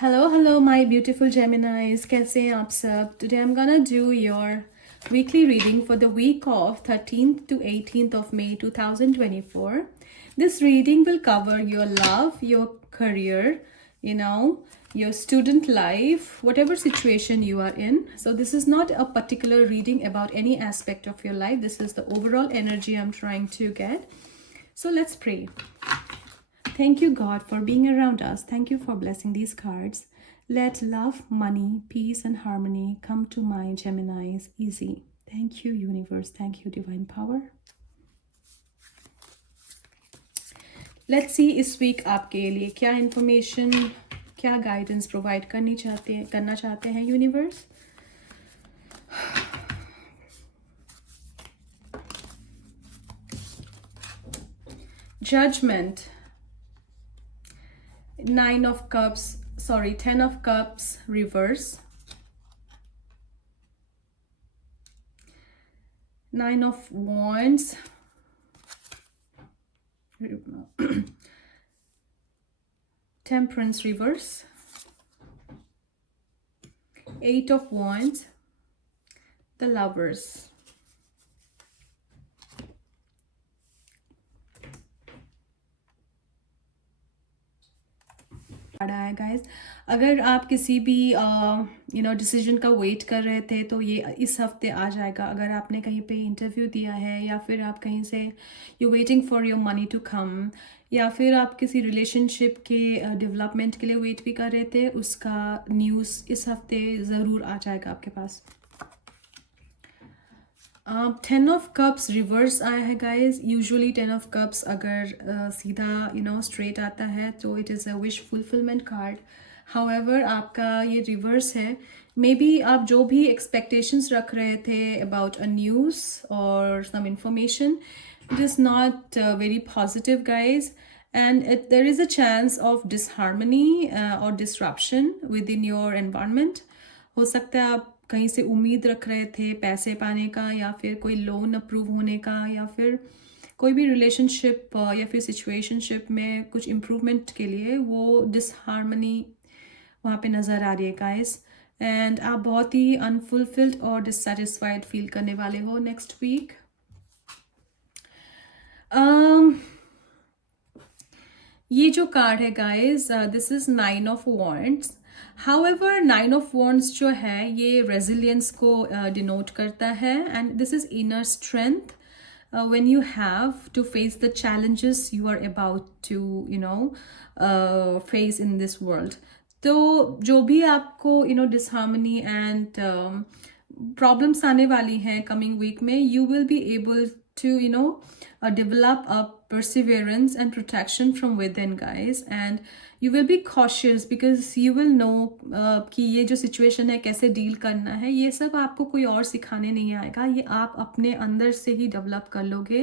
Hello, my beautiful Geminis. कैसे हैं आप सब? Today I'm gonna do your weekly reading for the week of 13th to 18th of May 2024. This reading will cover your love, your career, your student life, whatever situation you are in. So this is not a particular reading about any aspect of your life. This is the overall energy I'm trying to get. So let's pray. Thank you, God, for being around us. Thank you for blessing these cards. Let love, money, peace, and harmony come to my Geminis easy. Thank you, universe. Thank you, divine power. Let's see इस week आपके लिए क्या information, क्या guidance provide करना चाहते हैं universe. Judgment. 10 of cups reverse, 9 of wands, temperance reverse, 8 of wands, the lovers. है guys. अगर आप किसी भी डिसीजन का वेट कर रहे थे तो ये इस हफ्ते आ जाएगा. अगर आपने कहीं पे इंटरव्यू दिया है या फिर आप कहीं से you waiting for your money to come, या फिर आप किसी रिलेशनशिप के डेवलपमेंट के लिए वेट भी कर रहे थे, उसका न्यूज़ इस हफ्ते ज़रूर आ जाएगा आपके पास. 10 ऑफ कप्स रिवर्स आया है गाइज. यूजुअली 10 ऑफ कप्स अगर सीधा स्ट्रेट आता है तो it is a wish fulfilment card. However आपका ये रिवर्स है. मे बी आप जो भी एक्सपेक्टेशंस रख रहे थे अबाउट अ न्यूज़ और some information, it is not very positive guys, and there is a chance of disharmony or disruption within your environment. हो सकता है आप कहीं से उम्मीद रख रहे थे पैसे पाने का, या फिर कोई लोन अप्रूव होने का, या फिर कोई भी रिलेशनशिप या फिर सिचुएशनशिप में कुछ इम्प्रूवमेंट के लिए, वो डिसहार्मनी वहाँ पे नज़र आ रही है गाइस. एंड आप बहुत ही अनफुलफिल्ड और डिससेटिस्फाइड फील करने वाले हो नेक्स्ट वीक. ये जो कार्ड है guys, this is 9 of wands. However 9 of wands जो है ये रेजिलियंस को डिनोट करता है, and this is inner strength when you have to face the challenges you are about to face in this world. तो जो भी आपको disharmony and problems आने वाली हैं coming week में, you will be able to develop a perseverance and protection from within guys, and you will be cautious because you will know कि ये जो situation है कैसे डील करना है. ये सब आपको कोई और सिखाने नहीं आएगा, ये आप अपने अंदर से ही डेवलप कर लोगे,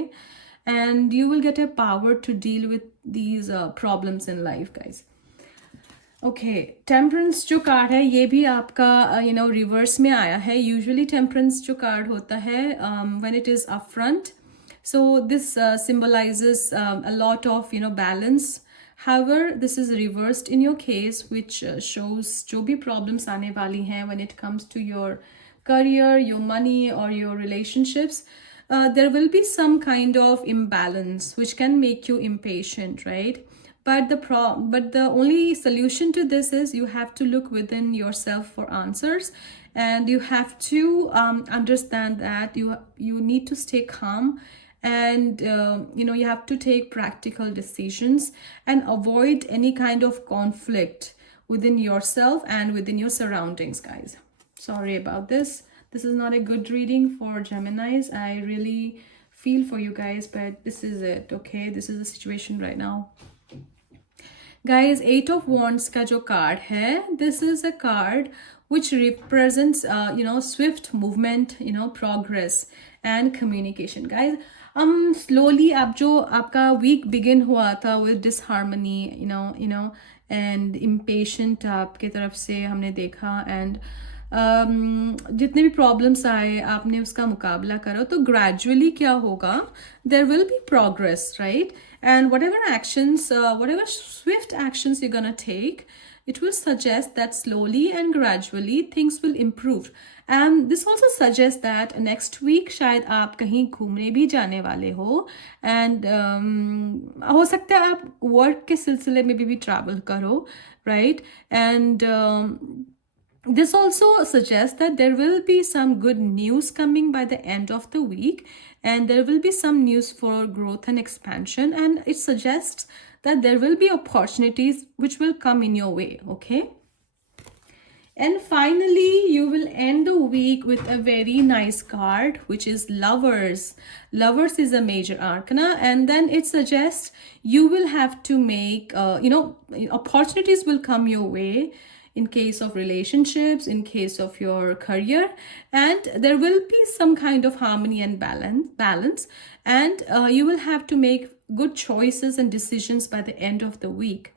and you will get a power to deal with these problems in life guys. Okay, temperance जो कार्ड है ये भी आपका रिवर्स में आया है. यूजुअली टेम्परेंस जो कार्ड होता है when it is up front, so this symbolizes a lot of balance. However, this is reversed in your case, which shows जो भी problems आने वाली हैं when it comes to your career, your money or your relationships, there will be some kind of imbalance which can make you impatient, right? But the only solution to this is you have to look within yourself for answers, and you have to understand that you need to stay calm, and you have to take practical decisions and avoid any kind of conflict within yourself and within your surroundings guys. Sorry about this. This is not a good reading for Geminis. I really feel for you guys, but this is it. Okay, this is the situation right now guys. 8 of wands का जो card है, this is a card which represents swift movement, progress and communication guys. Slowly आप जो आपका week begin हुआ था with disharmony, and impatient आपके तरफ से हमने देखा, and जितने भी प्रॉब्लम्स आए आपने उसका मुकाबला करो, तो ग्रेजुअली क्या होगा, there will be progress, right? And whatever actions, whatever swift actions you're gonna take, it will suggest that slowly and gradually things will improve. And this also suggests that next week शायद आप कहीं घूमने भी जाने वाले हो, and हो सकता है आप work के सिलसिले में भी travel करो, right? And this also suggests that there will be some good news coming by the end of the week, and there will be some news for growth and expansion, and it suggests that there will be opportunities which will come in your way, okay? And finally, you will end the week with a very nice card, which is Lovers. Lovers is a major arcana, and then it suggests you will have to make, opportunities will come your way in case of relationships, in case of your career, and there will be some kind of harmony and balance, and you will have to make good choices and decisions by the end of the week,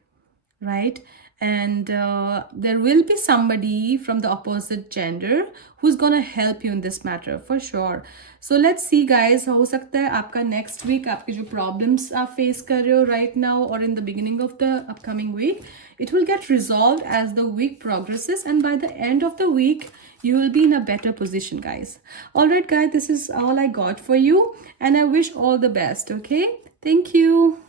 right? And there will be somebody from the opposite gender who's gonna help you in this matter for sure. So let's see guys, हो सकता है आपका next week आपके जो problems आप face कर रहे हो right now or in the beginning of the upcoming week, it will get resolved as the week progresses, and by the end of the week you will be in a better position guys. All right guys, this is all I got for you, and I wish all the best. Okay, thank you.